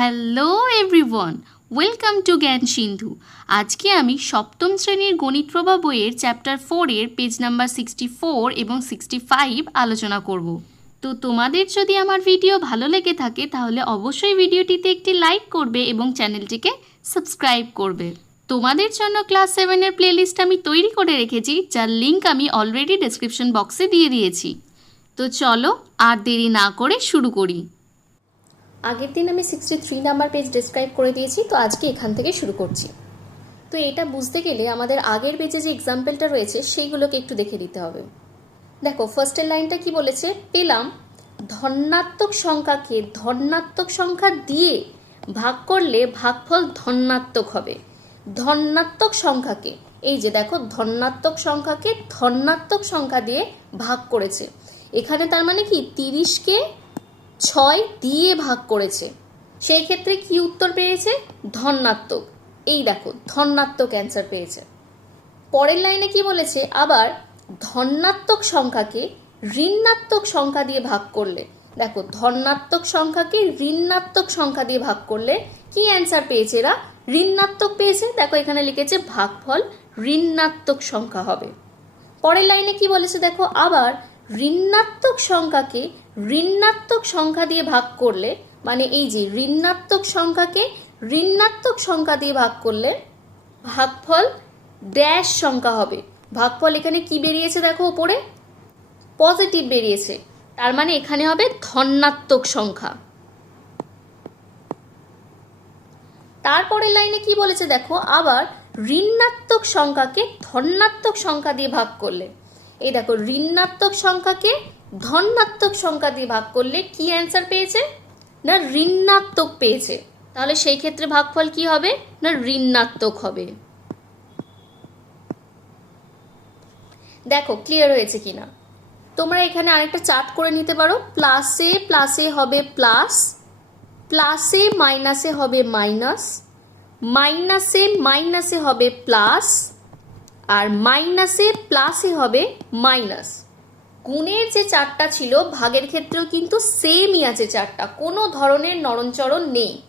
Hello everyone, welcome to জ্ঞান সিন্ধু। আজকে আমি সপ্তম শ্রেণির গণিত প্রভা বইয়ের চ্যাপ্টার ফোরের পেজ নাম্বার সিক্সটি ফোর এবং সিক্সটি ফাইভ আলোচনা করব। তো তোমাদের যদি আমার ভিডিও ভালো লেগে থাকে, তাহলে অবশ্যই ভিডিওটিতে একটি লাইক করবে এবং চ্যানেলটিকে সাবস্ক্রাইব করবে। তোমাদের জন্য ক্লাস সেভেনের প্লেলিস্ট আমি তৈরি করে রেখেছি, যার লিঙ্ক আমি অলরেডি ডেসক্রিপশন বক্সে দিয়ে দিয়েছি। তো চলো আর দেরি না করে শুরু করি। আগের দিন আমি sixty three number page describe করে দিয়েছি, তো আজকে এখান থেকে শুরু করছি। তো এটা বুঝতে গেলে আমাদের আগের পেজে যে এক্সাম্পলটা রয়েছে, সেইগুলোকে একটু দেখে দিতে হবে। দেখো ফার্স্টের লাইনটা কি বলেছে? পেলাম, ধনাত্মক সংখ্যাকে ধনাত্মক সংখ্যা দিয়ে ভাগ করলে ভাগফল ধনাত্মক হবে। ধনাত্মক সংখ্যাকে, এই যে দেখো, ধনাত্মক সংখ্যাকে ধনাত্মক সংখ্যা দিয়ে ভাগ করেছে। এখানে তার মানে কি? তিরিশকে ছয় দিয়ে ভাগ করেছে। সেই ক্ষেত্রে কি উত্তর পেয়েছে? ধনাত্মক। এই দেখো, ধনাত্মক অ্যান্সার পেয়েছে। পরের লাইনে কি বলেছে? আবার ধনাত্মক সংখ্যাকে ঋণাত্মক সংখ্যা দিয়ে ভাগ করলে। দেখো, ধনাত্মক সংখ্যাকে ঋণাত্মক সংখ্যা দিয়ে ভাগ করলে কি অ্যান্সার পেয়েছে এরা? ঋণাত্মক পেয়েছে। দেখো, এখানে লিখেছে ভাগফল ঋণাত্মক সংখ্যা হবে। পরের লাইনে কি বলেছে? দেখো, আবার ঋণাত্মক সংখ্যাকে ঋণাত্মক সংখ্যা দিয়ে ভাগ করলে মানে এই যে ঋণাত্মক সংখ্যাকে ঋণাত্মক সংখ্যা দিয়ে ভাগ করলে ভাগফল ড্যাশ সংখ্যা হবে। ভাগফল এখানে কি বেরিয়েছে দেখো উপরে? পজিটিভ বেরিয়েছে। তার মানে এখানে হবে ধনাত্মক সংখ্যা। তারপরের লাইনে কি বলেছে দেখো? আবার ঋণাত্মক সংখ্যাকে ধনাত্মক সংখ্যা দিয়ে ভাগ করলে। এই দেখো, ঋণাত্মক সংখ্যাকে ধনাত্মক সংখ্যা দিয়ে ভাগ করলে কি অ্যান্সার পেয়েছে? না ঋণাত্মক পেয়েছে। তাহলে সেই ক্ষেত্রে ভাগফল কি হবে? না ঋণাত্মক হবে। দেখো ক্লিয়ার হয়েছে কিনা? তোমরা এখানে আরেকটা চার্ট করে নিতে পারো। প্লাসে প্লাসে হবে প্লাস প্লাসে মাইনাসে হবে মাইনাস মাইনাসে মাইনাসে হবে প্লাস আর মাইনাসে প্লাসে হবে মাইনাস গুণের যে চারটা ছিল, ভাগের ক্ষেত্রেও কিন্তু সেমই আছে চারটা। কোনো ধরনের নরণচরণ নেই।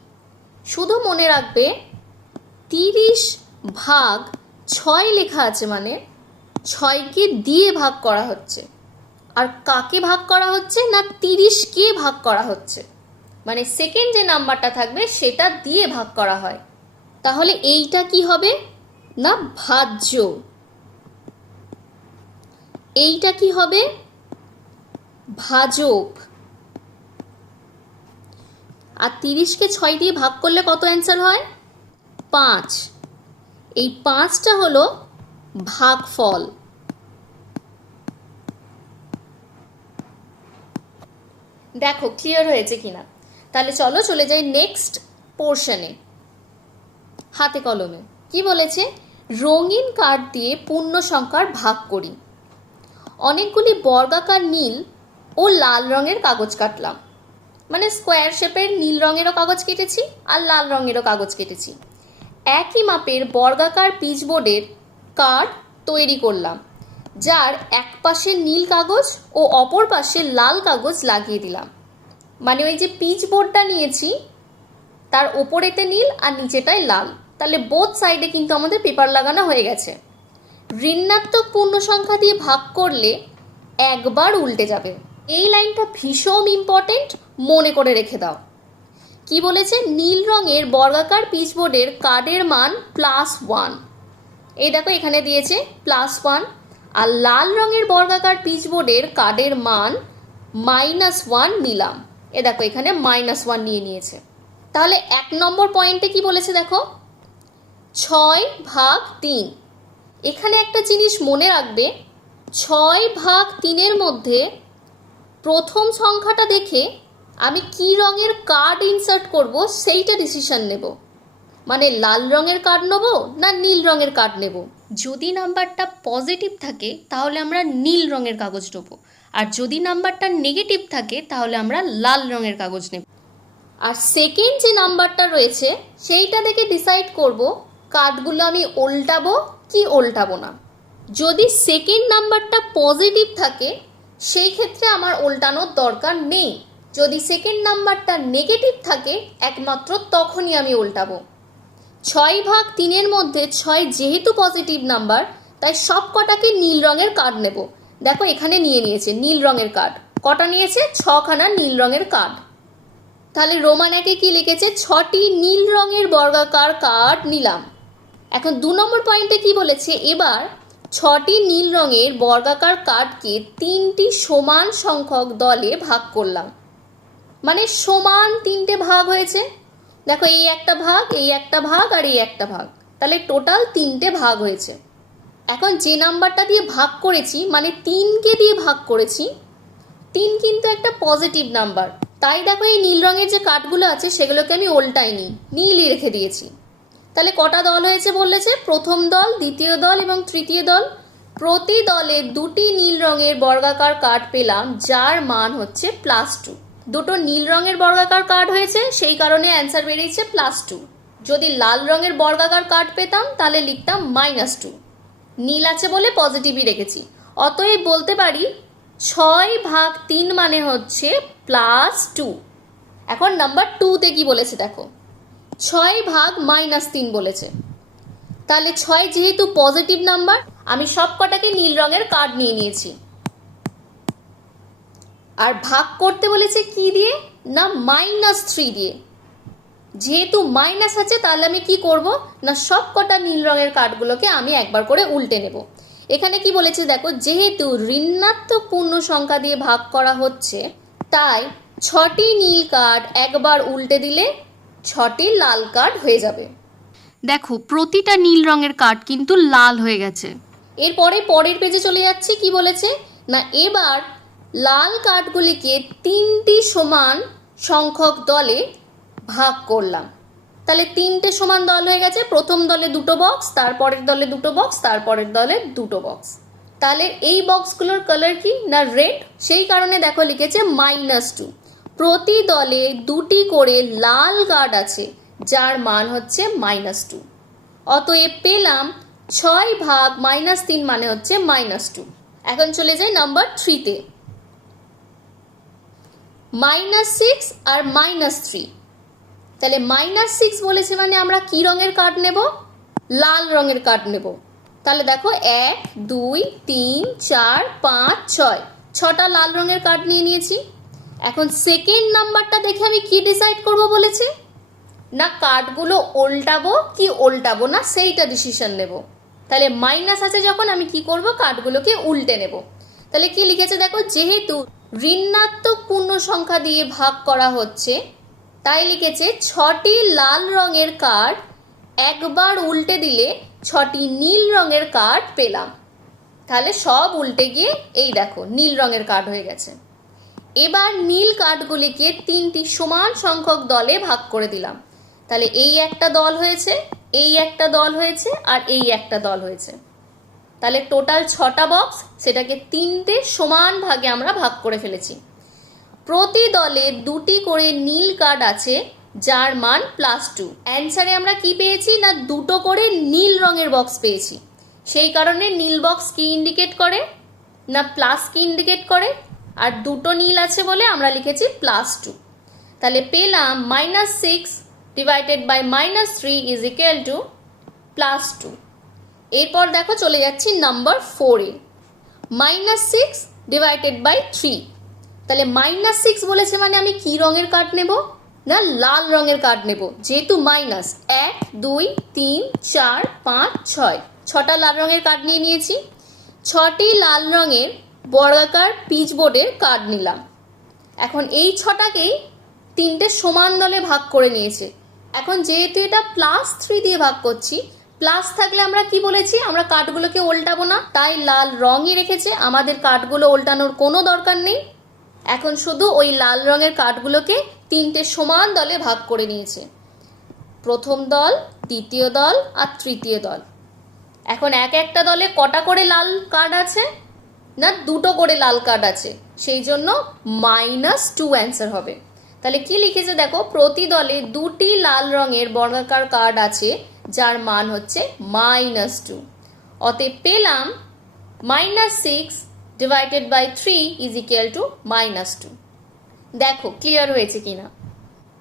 শুধু মনে রাখবে, তিরিশ ভাগ ছয় লেখা আছে মানে ছয়কে দিয়ে ভাগ করা হচ্ছে। আর কাকে ভাগ করা হচ্ছে না তিরিশকে ভাগ করা হচ্ছে? মানে সেকেন্ড যে নাম্বারটা থাকবে, সেটা দিয়ে ভাগ করা হয়। তাহলে এইটা কি হবে? না, ভাজ্য। এইটা কি হবে? ভাজক। আর তিরিশকে ছয় দিয়ে ভাগ করলে কত অ্যান্সার হয়? পাঁচ। এই পাঁচটা হলো ভাগফল। দেখো ক্লিয়ার হয়েছে কিনা? তাহলে চলো চলে যাই নেক্সট পোর্শনে হাতে কলমে। কি বলেছে? রঙিন কার্ড দিয়ে পূর্ণ সংখ্যার ভাগ করি। অনেকগুলি বর্গাকার নীল ও লাল রঙের কাগজ কাটলাম। মানে স্কোয়ার শেপের নীল রঙেরও কাগজ কেটেছি আর লাল রঙেরও কাগজ কেটেছি। একই মাপের বর্গাকার পিচবোর্ডের কার্ড তৈরি করলাম, যার এক পাশে নীল কাগজ ও অপর পাশে লাল কাগজ লাগিয়ে দিলাম। মানে ওই যে পিচ বোর্ডটা নিয়েছি, তার ওপরেতে নীল আর নিচেটায় লাল। তাহলে বোথ সাইডে কিন্তু আমাদের পেপার লাগানো হয়ে গেছে। ঋণাত্মক পূর্ণ সংখ্যা দিয়ে ভাগ করলে একবার উল্টে যাবে। এই লাইনটা ভীষণ ইম্পর্টেন্ট মনে করে রেখে দাও। কি বলেছে? নীল রঙের বর্গাকার পিচবোর্ডের কার্ডের মান প্লাস ওয়ান এই দেখো, এখানে দিয়েছে প্লাস ওয়ান আর লাল রঙের বর্গাকার পিচবোর্ডের কার্ডের মান মাইনাস ওয়ান নিলাম। এ দেখো, এখানে মাইনাস ওয়ান নিয়ে নিয়েছে। তাহলে এক নম্বর পয়েন্টে কি বলেছে দেখো? ছয় ভাগ তিন। এখানে একটা জিনিস মনে রাখবে, ছয় ভাগ তিনের মধ্যে প্রথম সংখ্যাটা দেখে আমি কি রঙের কার্ড ইনসার্ট করব সেইটা ডিসিশন নেব। মানে লাল রঙের কার্ড নেব না নীল রঙের কার্ড নেব? যদি নাম্বারটা পজিটিভ থাকে তাহলে আমরা নীল রঙের কাগজ নেব। আর যদি নাম্বারটা নেগেটিভ থাকে তাহলে আমরা লাল রঙের কাগজ নেব। আর সেকেন্ড যে নাম্বারটা রয়েছে সেইটা দেখে ডিসাইড করব কার্ডগুলো আমি ওল্টাবো কি ওল্টাবো না। যদি সেকেন্ড নাম্বারটা পজিটিভ থাকে সেই ক্ষেত্রে আমার উল্টানোর দরকার নেই। যদি সেকেন্ড নাম্বারটা নেগেটিভ থাকে, একমাত্র তখনই আমি উল্টাবো। ছয় ভাগ তিনের মধ্যে ছয় যেহেতু পজিটিভ নাম্বার তাই সব কটাকে নীল রঙের কার্ড নেব। দেখো এখানে নিয়ে নিয়েছে নীল রঙের কার্ড কটা নিয়েছে? ছখানা নীল রঙের কার্ড তাহলে রোমান একে কি লিখেছে? ছটি নীল রঙের বর্গাকার কার্ড নিলাম। এখন দু নম্বর পয়েন্টে কি বলেছে? এবার ছটি নীল রঙের বর্গাকার কাঠকে তিনটি সমান সংখ্যক দলে ভাগ করলাম। মানে সমান তিনটে ভাগ হয়েছে। দেখো, এই একটা ভাগ, এই একটা ভাগ, আর এই একটা ভাগ। তাহলে টোটাল তিনটে ভাগ হয়েছে। এখন যে নাম্বারটা দিয়ে ভাগ করেছি মানে তিনকে দিয়ে ভাগ করেছি, তিন কিন্তু একটা পজিটিভ নাম্বার তাই দেখো, এই নীল রঙের যে কাঠগুলো আছে, সেগুলোকে আমি ওল্টাইনি নীলই রেখে দিয়েছি। তাহলে কটা দল হয়েছে বলেছে প্রথম দল, দ্বিতীয় দল এবং তৃতীয় দল। প্রতি দলে দুটি নীল রঙের বর্গাকার কার্ড পেলাম, যার মান হচ্ছে প্লাস টু দুটো নীল রঙের বর্গাকার কার্ড হয়েছে, সেই কারণে অ্যান্সার বেরিয়েছে প্লাস টু যদি লাল রঙের বর্গাকার কার্ড পেতাম, তাহলে লিখতাম মাইনাস টু নীল আছে বলে পজিটিভই রেখেছি। অতএব বলতে পারি, ছয় ভাগ তিন মানে হচ্ছে প্লাস টু এখন নাম্বার টুতে কি বলেছে দেখো। ছয় ভাগ মাইনাস তিন বলেছে। তাহলে ছয় যেহেতু পজিটিভ নাম্বার, আমি সব কটাকে নীল রঙের কার্ড নিয়ে নিয়েছি। আর ভাগ করতে বলেছে কি দিয়ে? না, মাইনাস থ্রি দিয়ে। যেহেতু মাইনাস আছে, তাহলে আমি কি করব? না সব কটা নীল রঙের কার্ডগুলোকে আমি একবার করে উল্টে নেব। এখানে কি বলেছে দেখো, যেহেতু ঋণাত্মক পূর্ণ সংখ্যা দিয়ে ভাগ করা হচ্ছে, তাই ছটি নীল কার্ড একবার উল্টে দিলে ছটি লাল কার্ড হয়ে যাবে। দেখো প্রতিটা নীল রঙের কার্ড কিন্তু লাল হয়ে গেছে। এরপরে পরের পেজে চলে যাচ্ছি কি বলেছে? না এবার লাল কার্ডগুলিকে তিনটি সমান সংখ্যক দলে ভাগ করলাম। তাহলে তিনটে সমান দল হয়ে গেছে প্রথম দলে দুটো বক্স তারপরের দলে দুটো বক্স তারপরের দলে দুটো বক্স তাহলে এই বক্সগুলোর কালার কি? না রেড সেই কারণে দেখো লিখেছে মাইনাস টু প্রতি দলে দুটি করে লাল কার্ড আছে, যার মান হচ্ছে মাইনাস টু অতএব পেলাম ছয় ভাগ মাইনাস তিন মানে হচ্ছে মাইনাস টু এখন চলে যাই নাম্বার থ্রিতে মাইনাস সিক্স আর মাইনাস থ্রি তাহলে মাইনাস সিক্স বলেছে মানে আমরা কি রঙের কার্ড নেব? লাল রঙের কার্ড নেব। তাহলে দেখো এক, দুই, তিন, চার, পাঁচ, ছয়। ছটা লাল রঙের কার্ড নিয়ে নিয়েছি। এখন সেকেন্ড নাম্বারটা দেখে আমি কি ডিসাইড করব বলেছে? না কার্ডগুলো ওল্টাবো কি ওল্টাবো না সেইটা ডিসিশন নেব। তাহলে মাইনাস আছে যখন আমি কি করব? কার্ডগুলোকে উল্টে নেব। তাহলে কি লিখেছে দেখো, যেহেতু ঋণাত্মক পূর্ণ সংখ্যা দিয়ে ভাগ করা হচ্ছে, তাই লিখেছে ছটি লাল রঙের কার্ড একবার উল্টে দিলে ছটি নীল রঙের কার্ড পেলাম। তাহলে সব উল্টে গিয়ে এই দেখো, নীল রঙের কার্ড হয়ে গেছে। এবার নীল কার্ডগুলিকে তিনটি সমান সংখ্যক দলে ভাগ করে দিলাম। তাহলে এই একটা দল হয়েছে, এই একটা দল হয়েছে, আর এই একটা দল হয়েছে। তাহলে টোটাল ছটা বক্স, সেটাকে তিনটে সমান ভাগে আমরা ভাগ করে ফেলেছি। প্রতি দলে দুটি করে নীল কার্ড আছে, যার মান প্লাস টু। অ্যান্সারে আমরা কি পেয়েছি না দুটো করে নীল রঙের বক্স পেয়েছি? সেই কারণে নীল বক্স কি ইন্ডিকেট করে না প্লাস কি ইন্ডিকেট করে? আর দুটো নীল আছে বলে আমরা লিখেছি প্লাস টু তাহলে পেলাম minus six divided by minus three is equal to plus two এরপর দেখো চলে যাচ্ছি নাম্বার ফোরে minus six divided by three তাহলে মাইনাস সিক্স বলেছে মানে আমি কি রঙের কার্ড নেব? না, লাল রঙের কার্ড নেব। যেহেতু মাইনাস এক, দুই, তিন, চার, পাঁচ, ছয়। ছটা লাল রঙের কার্ড নিয়ে নিয়েছি। ছটি লাল রঙের বর্গাকার পিচবোর্ডের কার্ড নিলাম। এখন এই ছটাকেই তিনটে সমান দলে ভাগ করে নিয়েছে। এখন যেহেতু এটা প্লাস থ্রি দিয়ে ভাগ করছি প্লাস থাকলে আমরা কি বলেছি? আমরা কাঠগুলোকে উল্টাবো না, তাই লাল রঙই রেখেছে। আমাদের কাঠগুলো উল্টানোর কোনো দরকার নেই। এখন শুধু ওই লাল রঙের কাঠগুলোকে তিনটে সমান দলে ভাগ করে নিয়েছে। প্রথম দল, দ্বিতীয় দল আর তৃতীয় দল। এখন এক একটা দলে কটা করে লাল কার্ড আছে? না দুটো করে লাল কার্ড আছে। সেই জন্য মাইনাস টু অ্যান্সার হবে। তাহলে কি লিখেছে দেখো, প্রতি দলে দুটি লাল রঙের বর্গাকার কার্ড আছে, যার মান হচ্ছে মাইনাস টু অতএব পেলাম minus six divided by three is equal to minus two দেখো ক্লিয়ার হয়েছে কিনা?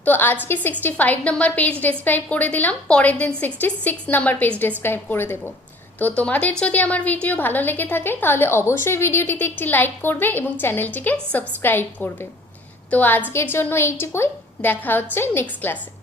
তো আজকে sixty five number page describe করে দিলাম, পরের দিন sixty six number page describe করে দেব। তো তোমাদের যদি আমার ভিডিও ভালো লেগে থাকে, তাহলে অবশ্যই ভিডিওটিতে একটি লাইক করবে এবং চ্যানেলটিকে সাবস্ক্রাইব করবে। তো আজকের জন্য এইটুকুই। দেখা হচ্ছে নেক্সট ক্লাসে